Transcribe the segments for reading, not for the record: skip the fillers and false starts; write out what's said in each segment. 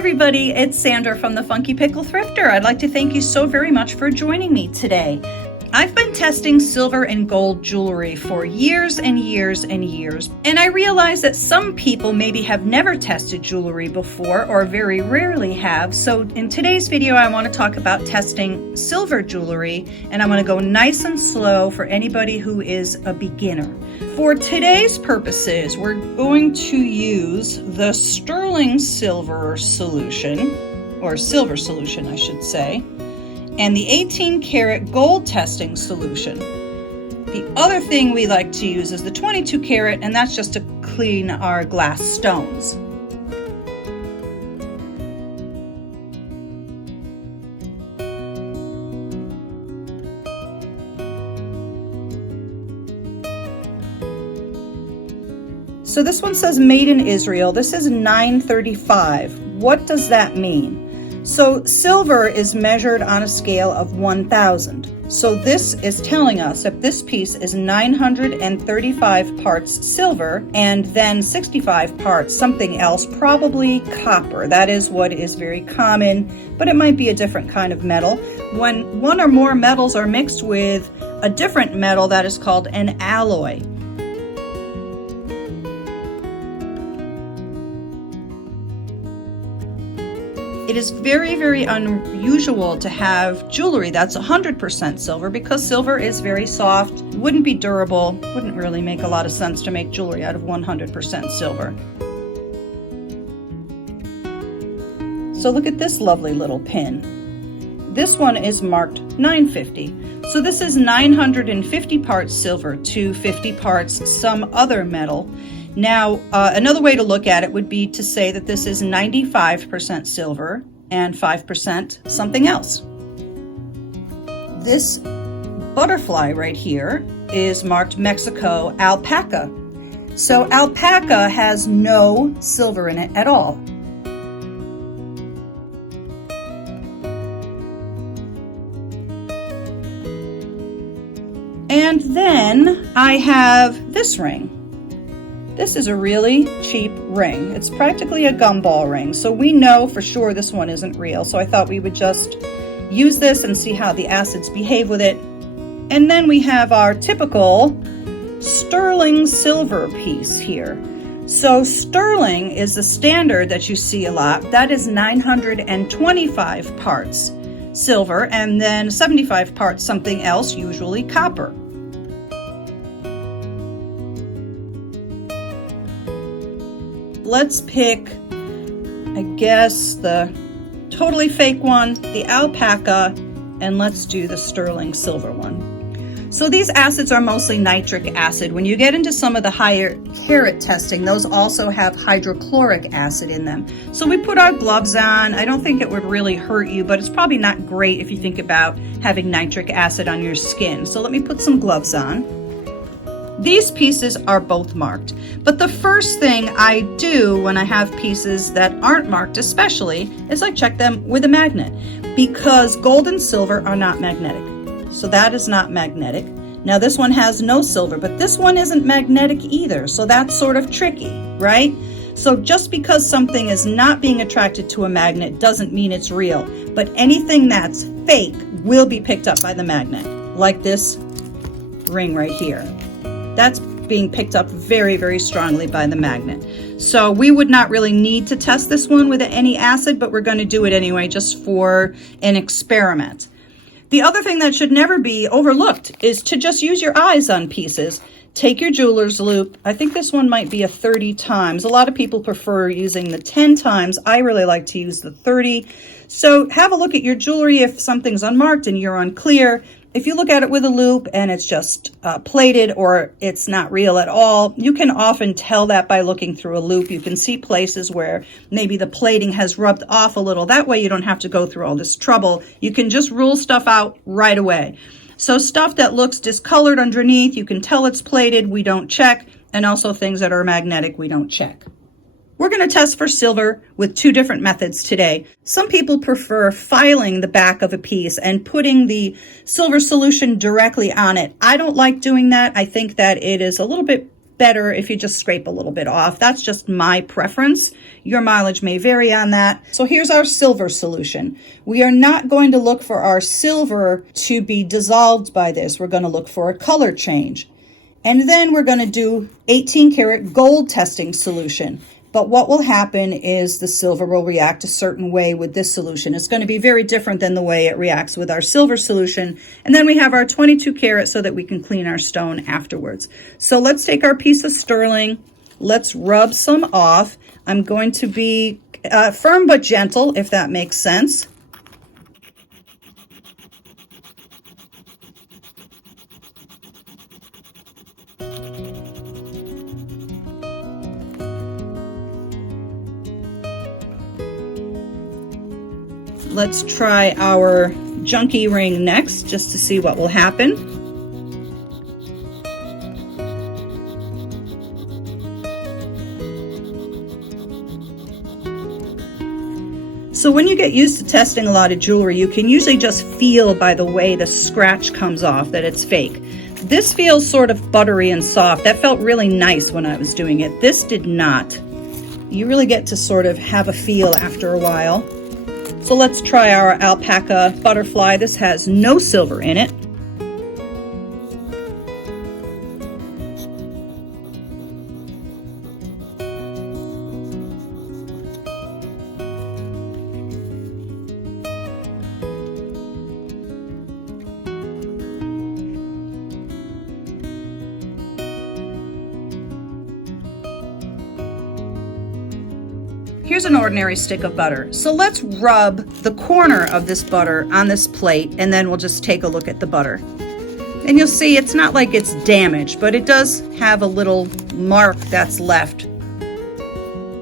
everybody, it's Sandra from the Funky Pickle Thrifter. I'd like to thank you so very much for joining me today. I've been testing silver and gold jewelry for years and years and years, and I realize that some people maybe have never tested jewelry before or very rarely have. So in today's video, I want to talk about testing silver jewelry, and I'm going to go nice and slow for anybody who is a beginner. For today's purposes, we're going to use the sterling silver solution, or silver solution, I should say, and the 18 karat gold testing solution. The other thing we like to use is the 22 karat, and that's just to clean our glass stones. So this one says made in Israel. This is 935. What does that mean? So silver is measured on a scale of 1,000. So this is telling us that this piece is 935 parts silver and then 65 parts something else, probably copper. That is what is very common, but it might be a different kind of metal. When one or more metals are mixed with a different metal, that is called an alloy. It is very, very unusual to have jewelry that's 100% silver because silver is very soft, wouldn't be durable, wouldn't really make a lot of sense to make jewelry out of 100% silver. So look at this lovely little pin. This one is marked 950. So this is 950 parts silver to 50 parts some other metal. Now, another way to look at it would be to say that this is 95% silver and 5% something else. This butterfly right here is marked Mexico alpaca. So alpaca has no silver in it at all. And then I have this ring. This is a really cheap ring. It's practically a gumball ring, so we know for sure this one isn't real. So I thought we would just use this and see how the acids behave with it. And then we have our typical sterling silver piece here. So sterling is the standard that you see a lot. That is 925 parts silver and then 75 parts something else, usually copper. Let's pick, I guess, the totally fake one, the alpaca, and let's do the sterling silver one. So these acids are mostly nitric acid. When you get into some of the higher carat testing, those also have hydrochloric acid in them. So we put our gloves on. I don't think it would really hurt you, but it's probably not great if you think about having nitric acid on your skin. So let me put some gloves on. These pieces are both marked, but the first thing I do when I have pieces that aren't marked especially is I check them with a magnet, because gold and silver are not magnetic. So that is not magnetic. Now this one has no silver, but this one isn't magnetic either, so that's sort of tricky, right? So just because something is not being attracted to a magnet doesn't mean it's real, but anything that's fake will be picked up by the magnet, like this ring right here. That's being picked up very, very strongly by the magnet. So we would not really need to test this one with any acid, but we're going to do it anyway just for an experiment. The other thing that should never be overlooked is to just use your eyes on pieces. Take your jeweler's loupe. I think this one might be a 30 times. A lot of people prefer using the 10 times. I really like to use the 30. So have a look at your jewelry if something's unmarked and you're unclear. If you look at it with a loupe and it's just plated or it's not real at all, you can often tell that by looking through a loupe. You can see places where maybe the plating has rubbed off a little. That way you don't have to go through all this trouble. You can just rule stuff out right away. So stuff that looks discolored underneath, you can tell it's plated, we don't check. And also things that are magnetic, we don't check. We're going to test for silver with two different methods today. Some people prefer filing the back of a piece and putting the silver solution directly on it. I don't like doing that. I think that it is a little bit better if you just scrape a little bit off. That's just my preference. Your mileage may vary on that. So here's our silver solution. We are not going to look for our silver to be dissolved by this. We're going to look for a color change. And then we're going to do 18 karat gold testing solution. But what will happen is the silver will react a certain way with this solution. It's going to be very different than the way it reacts with our silver solution. And then we have our 22 karat so that we can clean our stone afterwards. So let's take our piece of sterling. Let's rub some off. I'm going to be firm but gentle, if that makes sense. Let's try our junkie ring next, just to see what will happen. So when you get used to testing a lot of jewelry, you can usually just feel by the way the scratch comes off that it's fake. This feels sort of buttery and soft. That felt really nice when I was doing it. This did not. You really get to sort of have a feel after a while. So let's try our alpaca butterfly. This has no silver in it. Here's an ordinary stick of butter. So let's rub the corner of this butter on this plate, and then we'll just take a look at the butter. And you'll see it's not like it's damaged, but it does have a little mark that's left.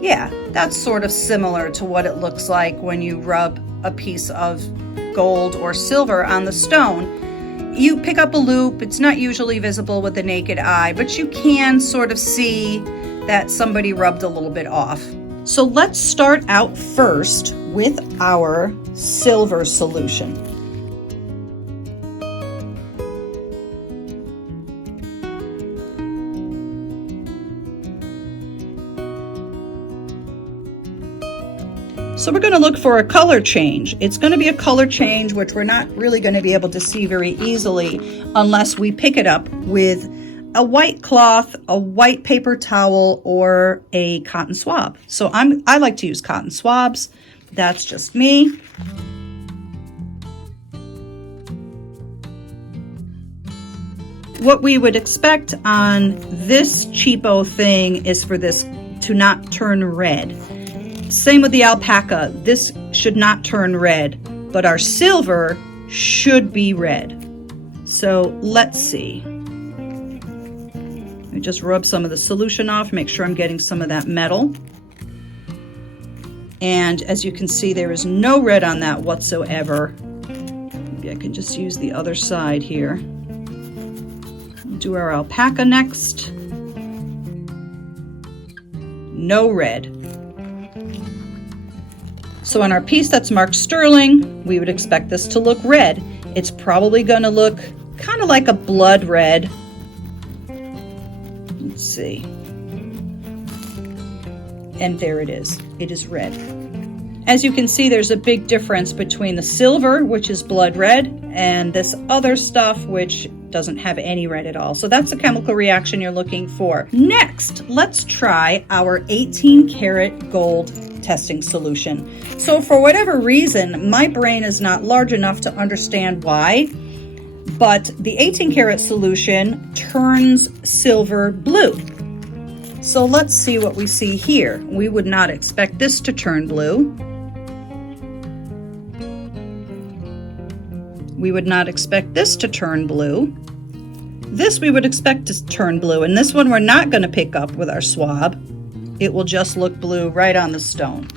Yeah, that's sort of similar to what it looks like when you rub a piece of gold or silver on the stone. You pick up a loop. It's not usually visible with the naked eye, but you can sort of see that somebody rubbed a little bit off. So let's start out first with our silver solution. So we're going to look for a color change. It's going to be a color change which we're not really going to be able to see very easily unless we pick it up with a white cloth, a white paper towel, or a cotton swab. So I like to use cotton swabs. That's just me. What we would expect on this cheapo thing is for this to not turn red. Same with the alpaca. This should not turn red, but our silver should be red. So let's see. Let me just rub some of the solution off, make sure I'm getting some of that metal. And as you can see, there is no red on that whatsoever. Maybe I can just use the other side here. We'll do our alpaca next. No red. So on our piece that's marked sterling, we would expect this to look red. It's probably going to look kind of like a blood red. Let's see. And there it is. It is red. As you can see, there's a big difference between the silver, which is blood red, and this other stuff, which doesn't have any red at all. So that's the chemical reaction you're looking for. Next, let's try our 18 karat gold testing solution. So for whatever reason, my brain is not large enough to understand why, but the 18 karat solution turns silver blue. So let's see what we see here. We would not expect this to turn blue. We would not expect this to turn blue. This we would expect to turn blue, and this one we're not going to pick up with our swab. It will just look blue right on the stone.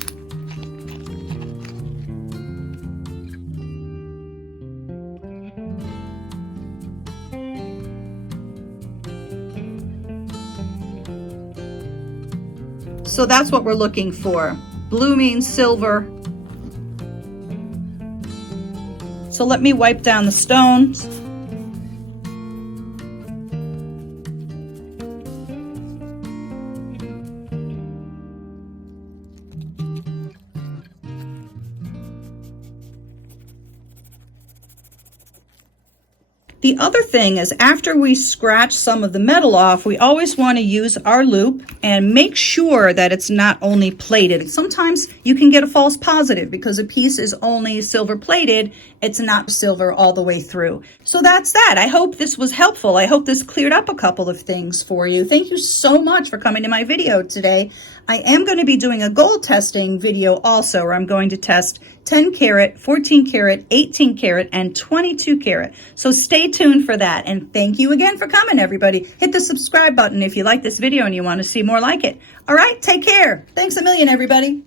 So that's what we're looking for. Blue means silver. So let me wipe down the stones. The other thing is after we scratch some of the metal off, we always want to use our loop and make sure that it's not only plated. Sometimes you can get a false positive because a piece is only silver plated, it's not silver all the way through. So that's that. I hope this was helpful. I hope this cleared up a couple of things for you. Thank you so much for coming to my video today. I am going to be doing a gold testing video also, where I'm going to test 10 karat, 14 karat, 18 karat, and 22 karat. So stay tuned for that. And thank you again for coming, everybody. Hit the subscribe button if you like this video and you want to see more like it. All right, take care. Thanks a million, everybody.